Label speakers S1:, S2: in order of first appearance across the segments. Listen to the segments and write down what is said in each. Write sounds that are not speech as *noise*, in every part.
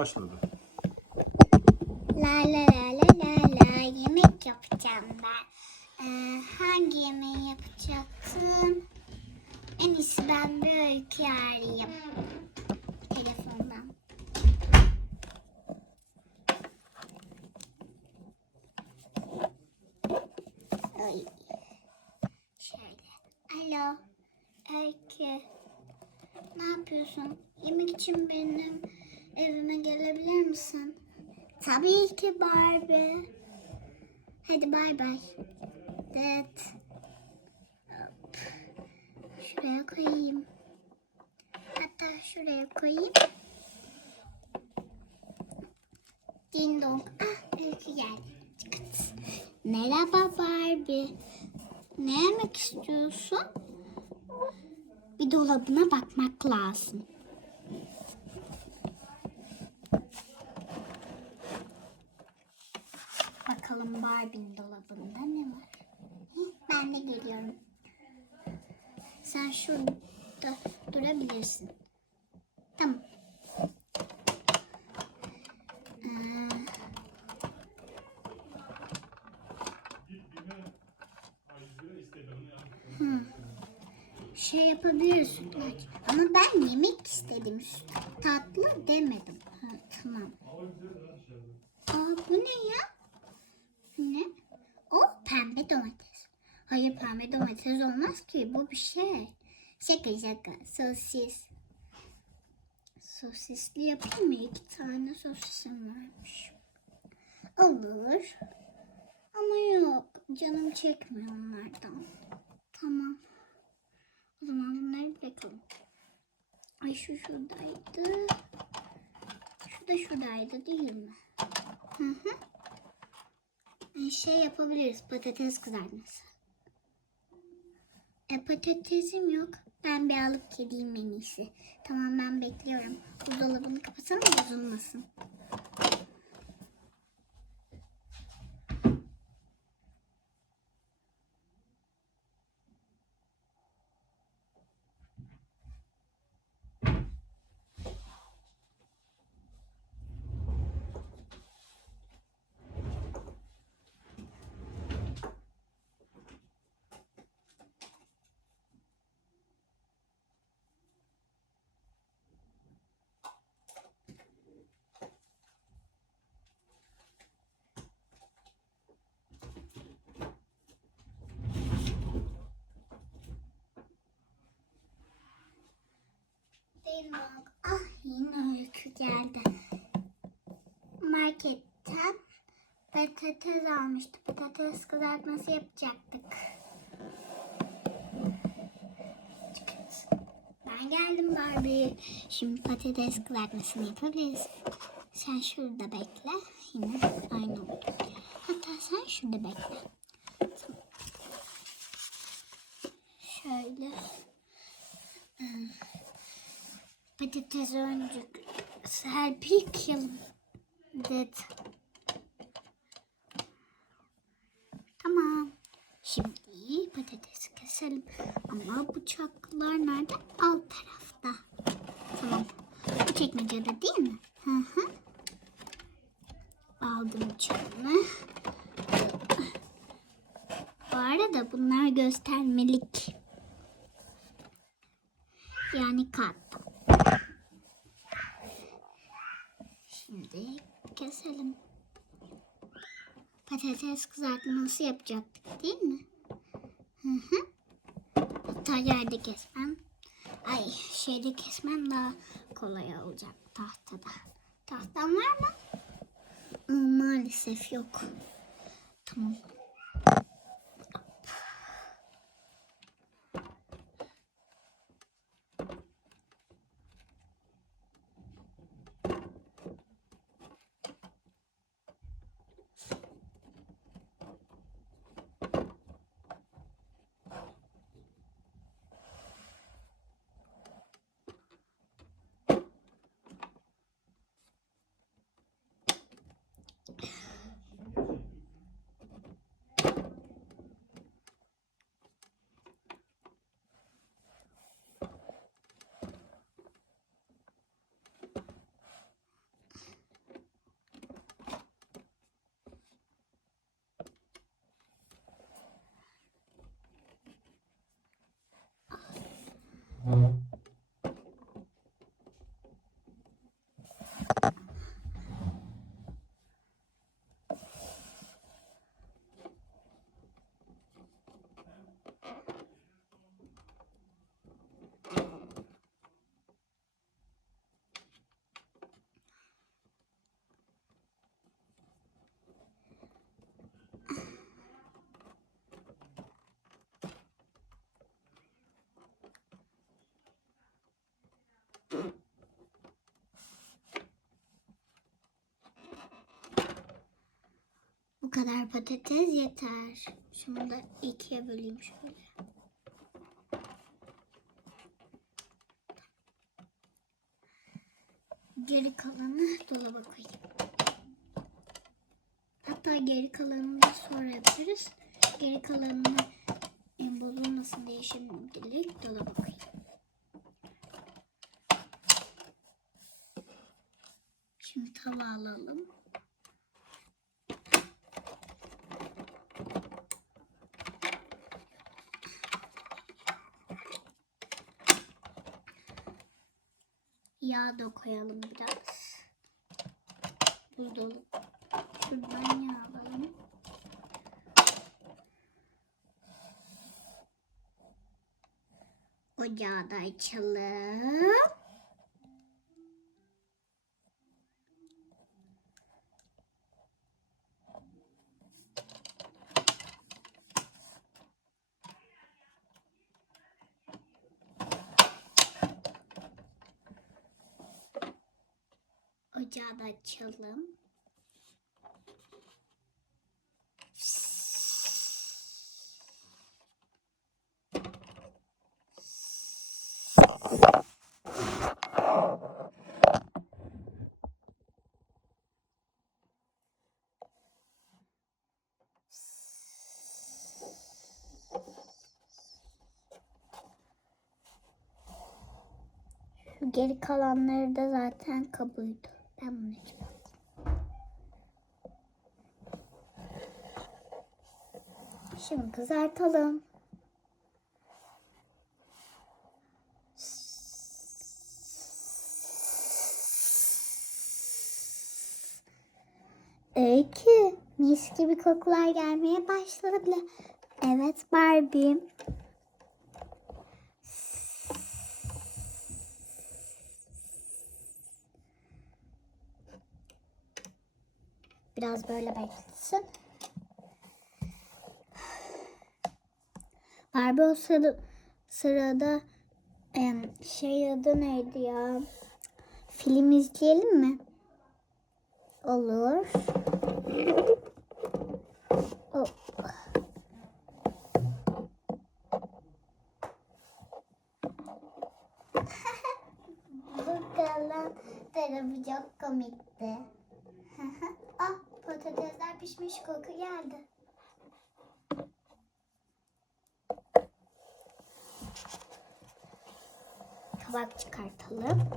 S1: Başladı.
S2: La la la la la la yemek yapacağım ben. Ee, hangi yemeği yapacaktım? En iyisi ben bir öykü arayayım. Telefondan. Ay. Şöyle. Alo. Öykü. Ne yapıyorsun? Yemek için benim evime gelebilir misin? Tabii ki Barbie. Hadi bay bay. Evet. Hop. Şuraya koyayım. Hatta şuraya koyayım. Ding dong. Ah öykü geldi. Merhaba Barbie. Ne yemek istiyorsun? Bir dolabına bakmak lazım. Bakalım Barbie'nin dolabında ne var? Ben de geliyorum. Sen şurada durabilirsin. Tamam. Hı. Şey yapabiliriz sütlaç. Ama ben yemek istedim. Tatlı demedim. Ha, tamam. Aa, bu ne ya? Ne? O pembe domates. Hayır pembe domates olmaz ki. Bu bir şey. Şaka şaka. Sosis. Sosisli yapayım mı? İki tane sosisim varmış. Olur. Ama yok. Canım çekmiyor onlardan. Tamam. O zaman bunları bırakalım. Ay şu şuradaydı. Şu da şuradaydı değil mi? Hı hı. Şey yapabiliriz patates kızartması. E, patatesim yok. Ben bir alıp geleyim en iyisi. Tamam ben bekliyorum. Buzdolabını kapatsana bozulmasın. Benim ah yine öykü geldi. Marketten patates almıştı. Patates kızartması yapacaktık. Ben geldim Barbie. Şimdi patates kızartmasını yapabiliriz. Sen şurada bekle. Yine aynı oldu. Hatta sen şurada bekle. Şöyle. Ee, Patates önce serpiştirelim dedi. Tamam. Şimdi patates keselim. Ama bıçaklar nerede? Alt tarafta. Tamam. Bu çekmecede değil mi? Hı hı. Aldım bıçağımı. Bu arada bunlar göstermelik. Yani karton. Şimdi keselim. Patates kızartması yapacaktık değil mi? Hı hı. Hatta yerde kesmem. Ay şeyde kesmem daha kolay olacak tahtada. Tahtan var mı? Aa, maalesef yok. Tamam. Kadar patates yeter. Şunu da ikiye böleyim şöyle. Geri kalanı dolaba koyayım. Hatta geri kalanını sonra yaparız. Geri kalanını bozulmasın diye şimdilik dolaba koyayım. Şimdi tava alalım. Yağ da koyalım biraz. Buzdolabı. Şuradan yağ alalım. Ocağı da açalım. Ocağı da açalım. Geri kalanları da zaten kabuydu. Ben bunu çıkarttım. Şimdi kızartalım. Öykü, mis gibi kokular gelmeye başladı bile. Evet Barbie. Biraz böyle beklesin. Barbie o sıra, sırada em, şey adı neydi ya? Film izleyelim mi? Olur. O- *laughs* Bu kalan tarafı çok komikti. ah pişmiş koku geldi. Tabak çıkartalım.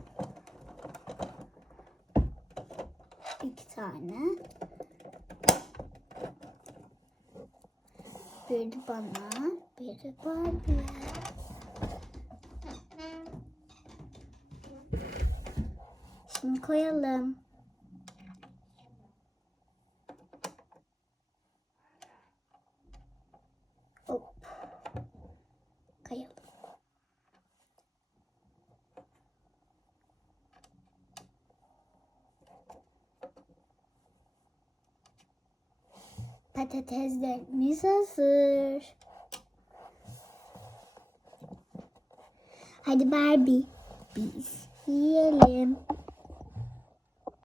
S2: İki tane. Biri bana, biri Barbie. Şimdi koyalım. Hop. Kayalım. Patateslerimiz hazır. Hadi Barbie biz yiyelim.